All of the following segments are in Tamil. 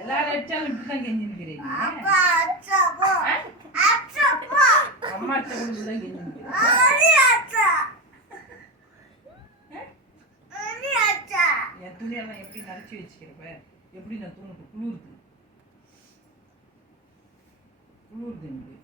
எல்லாரும் அடிச்சாலும் இப்படிதான் கெஞ்சிருக்கிறீங்க. அம்மா அச்சா கூட இப்படிதான் கெஞ்சிருக்கிறேன். என் துணியெல்லாம் எப்படி நரைச்சி வச்சுக்கிறப்ப எப்படி நான் தூங்கிட்டு குளிருது எனக்கு.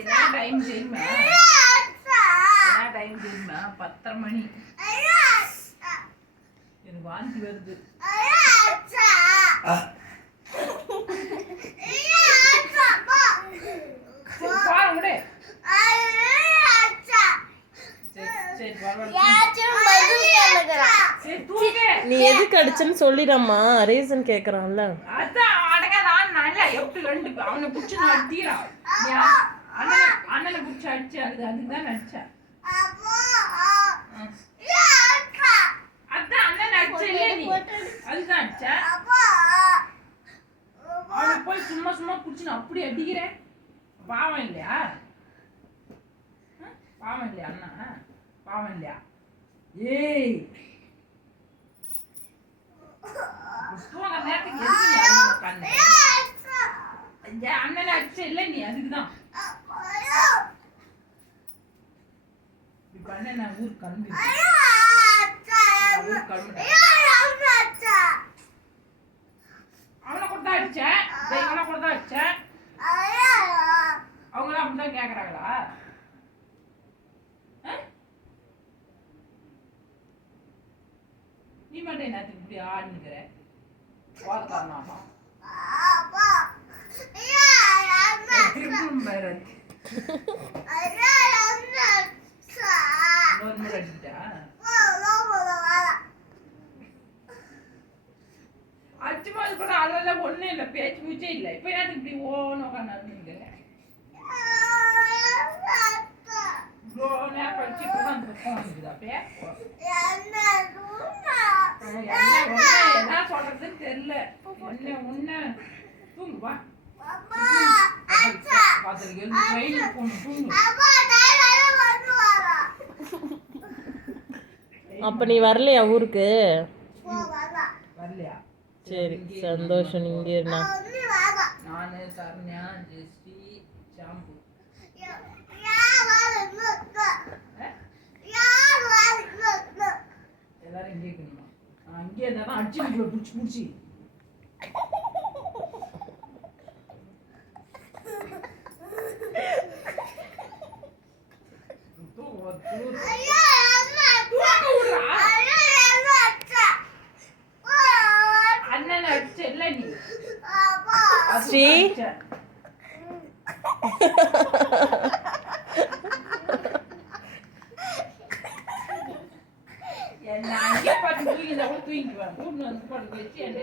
என்ன டைம் தெரியுமா? 10:30 மணி. எனக்கு வாந்தி வருது. நீ எதுக்கு அடிச்சன்னு சொல்லிடம்மா, ரீசன் கேக்குறான்ல. அவனை புடிச்சு அண்ணனை புடிச்சு அடிச்சு அதுதான் அடிச்சா. அதான் அண்ணன் அடிச்ச இல்ல நீ, அதுதான் அடிச்சா. அவனை போய் சும்மா சும்மா புடிச்சு நான் அப்படி அடிக்கிறேன். பாவம் இல்லையா? பாவம் இல்லையா அண்ணா? பாவம் இல்லையா? ஏய் அண்ணனை அடிச்ச இல்ல நீ, அதுக்குதான் அண்ணன் ஊருக்கு கிளம்பி அவனை கூட தான் அடிச்சேன். இவனை கூட தான் அடிச்சேன். அவங்களாம் அப்படிதான் கேக்குறாங்களா? நீ மட்டும் என்னத்துக்கு இப்படி ஆடுனுக்கிற? வார்த்தாமா அச்சுமாது கூட அதெல்லாம் ஒண்ணும் இல்லை, பேச்சு மூச்சே இல்லை. இப்ப என்னத்துக்கு இப்படி ஓன்னு உட்காந்து படிச்சு இப்பதான் புத்தகம் வந்துக்குது. அப்படியே என்ன சொல்றதுன்னு தெரியல. உன்ன தூங்கு வா. அப்ப நீ வரலையா ஊருக்கு? வரலையா? சரி சந்தோஷம். நீங்க இருந்தா நானு சரண்யா ஜெஸ்டி ஷாம்பு எல்லாரும் இங்கே இருக்கணுமா? அங்கே இருந்தாதான் அடிச்சு பிடிச்சி பிடிச்சி அண்ணன் அடிச்ச இல்ல நீ ஸ்ரீ. என்ன அங்கே பார்த்து தூங்கிக்குவேன். தூங்கி வந்து படுக்க வச்சு என்ன